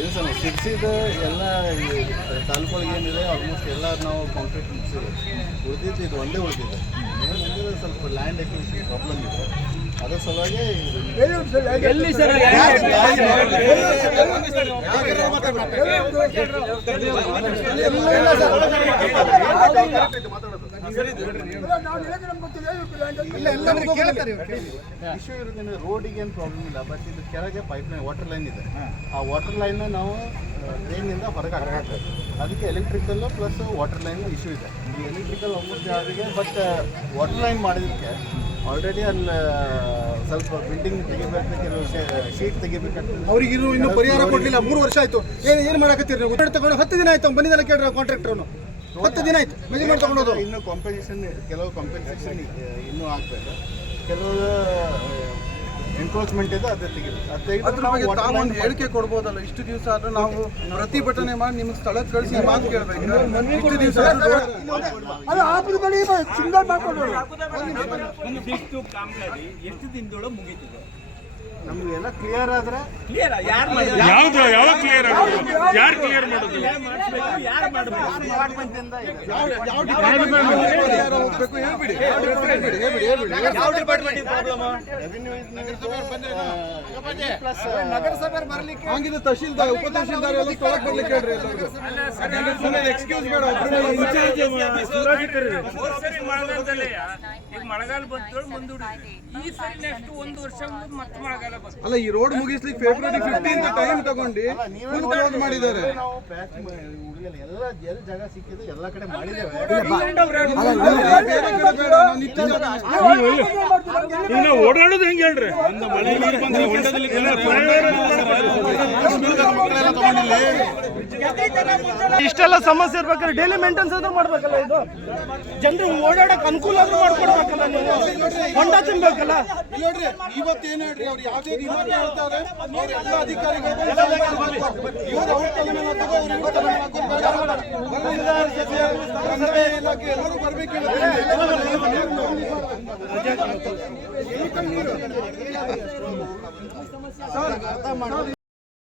ಏನು ಸರ್ ಸಿಕ್ಸಿದ ಎಲ್ಲ ತಾಲೂಕೊಳಗೆ ಏನಿದೆ ಆಲ್ಮೋಸ್ಟ್ ಎಲ್ಲ ನಾವು ಕಾಂಕ್ರೀಟ್ ಮುಗಿಸಿದೆ. ಉಳಿದಿದ್ದು ಇದು ಒಂದೇ ಉಳಿದಿದೆ. ಏನಂದ್ರೆ ಸ್ವಲ್ಪ ಲ್ಯಾಂಡ್ ಎಕ್ವಿಷನ್ ಪ್ರಾಬ್ಲಮ್ ಇದೆ. ಅದರ ಸಲುವಾಗಿ ಎಲ್ಲಿ ಸರ್? ಇಶ್ಯೂ ಇರೋದ್ರಿಂದ ರೋಡಿಗೆ ಏನು ಪ್ರಾಬ್ಲಮ್ ಇಲ್ಲ ಬಟ್ ಇದು ಕೆಳಗೆ ಪೈಪ್ ಲೈನ್ ವಾಟರ್ ಲೈನ್ ಇದೆ ಆ ವಾಟರ್ ಲೈನ್ ನಾವು ಟ್ರೈನಿಂದ ಹೊರಗೆ ಹಾಕಬೇಕು ಅದಕ್ಕೆ electrical plus water line issue ಇದೆ. ಈ ಎಲೆಕ್ಟ್ರಿಕಲ್ ಆಲ್ಮೋಸ್ಟ್ ಯಾರಿಗೆ ಬಟ್ ವಾಟರ್ ಲೈನ್ ಮಾಡಿದಕ್ಕೆ ಆಲ್ರೆಡಿ ಅಲ್ಲಿ ಸ್ವಲ್ಪ ಬಿಲ್ಡಿಂಗ್ ತೆಗಿಬೇಕು ಶೀಟ್ ತೆಗಿಬೇಕಂತ ಅವ್ರಿಗೆ ಇರೋ ಇನ್ನು ಪರಿಹಾರ ಕೊಡಲಿಲ್ಲ. ಮೂರು ವರ್ಷ ಆಯ್ತು. ಏನು ಏನು ಮಾಡಕತ್ತೀರಿ ನೀವು? ತಗೊಂಡು ಹತ್ತು ದಿನ ಆಯ್ತು. ಬಂದಿದ್ದಲ್ಲ ಕೇಳ್ರಿ ಕಾಂಟ್ರಾಕ್ಟರ್ನು ಹತ್ತು ದಿನ ಆಯ್ತು. ಮೆಜರ್ಮೆಂಟ್ ತಗೊಂಡೋದು ಇನ್ನು ಕಾಂಪೆನ್ಸೇಷನ್ ಕೆಲವು ಕಾಂಪೆನ್ಸೇಷನ್ ಇನ್ನೂ ಆಗ್ಬೇಕು. ಕೆಲವು ಎನ್ಕ್ರೋಚ್ಮೆಂಟ್ ಇದೆ ಅದು ತೆಗಿಬೇಕು. ಅದ್ರ ಬಗ್ಗೆ ತಾವು ಒಂದು ಹೇಳಿಕೆ ಕೊಡ್ಬೋದಲ್ಲ ಇಷ್ಟು ದಿವಸ ಆದ್ರೆ ನಾವು ಪ್ರತಿಭಟನೆ ಮಾಡಿ ನಿಮ್ಗೆ ಸ್ಥಳಕ್ಕೆ ಕಳಿಸಿ ಮಾತು ಕೇಳ್ಬೇಕು. ಇಷ್ಟು ದಿವಸ ಒಂದಿಷ್ಟು ಕಾಮಗಾರಿ ಎಷ್ಟು ದಿನದೊಳಗೆ ಮುಗೀತದೆ? ನಮಗೆಲ್ಲ ಕ್ಲಿಯರ್ ಆದ್ರೆ ಕ್ಲಿಯರ್ ಯಾರು ಕ್ಲಿಯರ್ ಆಗೋದು ಯಾರು ಕ್ಲಿಯರ್ ಮಾಡೋದು ಹಂಗಿದ್ರೆ ತಹಶೀಲ್ದಾರ್ ಉಪ ತಹಶೀಲ್ದಾರ್ ಎಲ್ಲ ಸ್ಥಳಕ್ಕೆ ಬರ್ಲಿಕ್ಕೆ ಹೇಳ್ರಿ ಸುಮ್ಮನೆ ಎಕ್ಸ್ಕ್ಯೂಸ್ ಬೇಡ ಈಗ ಮಳೆಗಾಲ ಬಂತು ಮುಂದೂಡಿದ್ವಿ ಈ ಸರಿ ನೆಕ್ಸ್ಟ್ ಒಂದು ವರ್ಷ ಮುಂದೆ ಮತ್ತೆ ಮಳೆಗಾಲ ಬಂತು ಅಲ್ಲ ಈ ರೋಡ್ ಮುಗಿಸ್ಲಿಕ್ಕೆ ಫೆಬ್ರವರಿ ಫಿಫ್ಟೀನ್ ಟೈಮ್ ತಗೊಂಡು ಫುಲ್ ಕ್ಲೋಸ್ ಮಾಡಿದ್ದಾರೆ ನಾವು ಎಲ್ಲ ಎಲ್ಲಿ ಜಾಗ ಸಿಕ್ಕಿದೆ ಎಲ್ಲ ಕಡೆ ಮಾಡಿದ್ದೇವೆ ಓಡಾಡೋದು ಹೆಂಗೆ ಹೇಳ್ರಿ ಒಂದು ಮಳೆ ನೀರು ಬಂದ್ರೆ ಹೊಂಡದಲ್ಲಿ ಇಷ್ಟೆಲ್ಲ ಸಮಸ್ಯೆ ಇರ್ಬೇಕಾದ್ರೆ ಡೈಲಿ ಮೇಂಟೆನ್ಸ್ ಆದ್ರೂ ಮಾಡ್ಬೇಕಲ್ಲ ಇದು ಜನರು ಓಡಾಡಕ್ ಅನುಕೂಲ ಆದ್ರೂ ಮಾಡ್ಕೊಡ್ಬೇಕಲ್ಲ ನೀವು ಹೊಂಡ ತಿನ್ಬೇಕಲ್ಲ ನೋಡ್ರಿ ಇವತ್ತು ಏನ್ ಹೇಳ್ರಿ ಅವ್ರು ಯಾವ್ದೇ ಇಲಾಖೆ ಹೇಳ್ತಾರೆ ಎಲ್ಲ ಅಧಿಕಾರಿಗಳು ಹಾಕೋದು, ಅವ್ರು